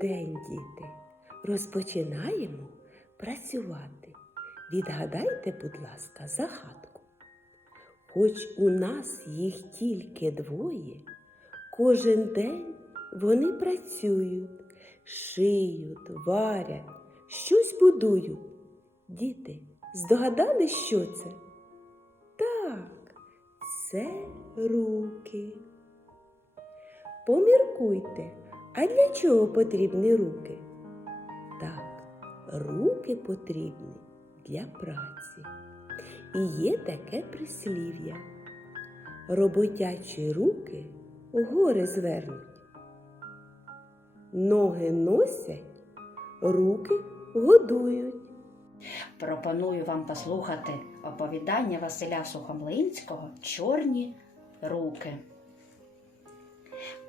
день, діти. Розпочинаємо працювати. Відгадайте, будь ласка, загадку. Хоч у нас їх тільки двоє, кожен день вони працюють, шиють, варять, щось будують. Діти, здогадали, що це? Так, це руки. Поміркуйте, а для чого потрібні руки? Так, руки потрібні для праці. І є таке прислів'я. Роботячі руки гори звернуть. Ноги носять, руки годують. Пропоную вам послухати оповідання Василя Сухомлинського Чорні руки.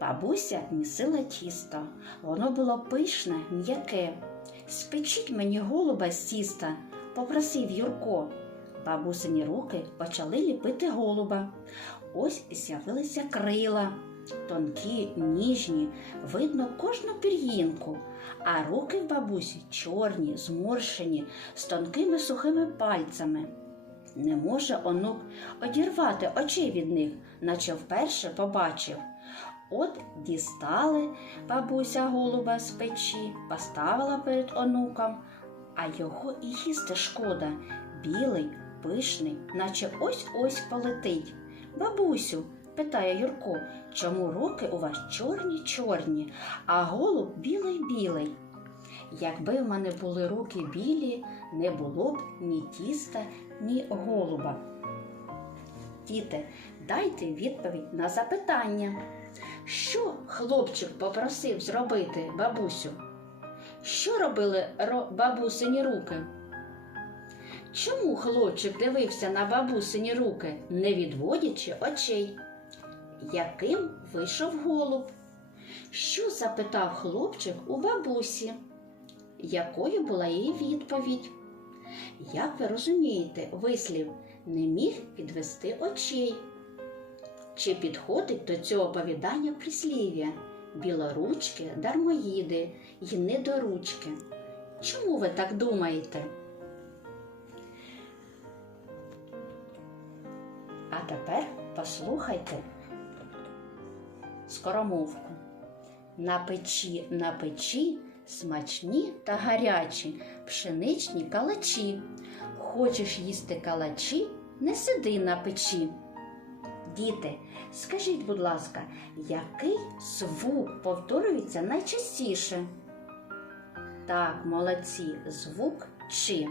Бабуся місила тісто. Воно було пишне, м'яке. Спечіть мені голуба з тіста, попросив Юрко. Бабусині руки почали ліпити голуба. Ось з'явилися крила. Тонкі, ніжні, видно кожну пір'їнку, а руки в бабусі чорні, зморщені, з тонкими сухими пальцями. Не може онук одірвати очей від них, наче вперше побачив. От дістали бабуся голуба з печі, поставила перед онуком, а його і їсти шкода, білий, пишний, наче ось-ось полетить. Бабусю, питає Юрко, чому руки у вас чорні-чорні, а голуб білий-білий? Якби в мене були руки білі, не було б ні тіста, ні голуба. Діти, дайте відповідь на запитання. Що хлопчик попросив зробити бабусю? Що робили бабусині руки? Чому хлопчик дивився на бабусині руки, не відводячи очей? Яким вийшов голуб? Що запитав хлопчик у бабусі? Якою була її відповідь? Як ви розумієте, вислів не міг підвести очей? Чи підходить до цього оповідання прислів'я білоручки, дармоїди й недоручки? Чому ви так думаєте? А тепер послухайте скоромовку. На печі, на печі смачні та гарячі пшеничні калачі. Хочеш їсти калачі, не сиди на печі. Діти, скажіть, будь ласка, який звук повторюється найчастіше? Так, молодці, звук чи.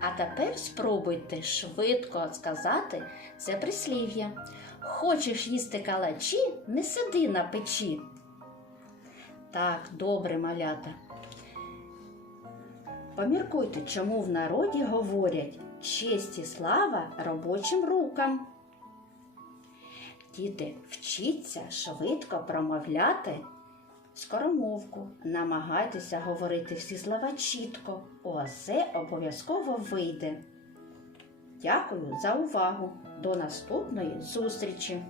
А тепер спробуйте швидко сказати це прислів'я. Хочеш їсти калачі, не сиди на печі. Так, добре, малята. Поміркуйте, чому в народі говорять честь і слава робочим рукам. Діти, вчіться швидко промовляти скоромовку, намагайтеся говорити всі слова чітко, у обов'язково вийде. Дякую за увагу. До наступної зустрічі!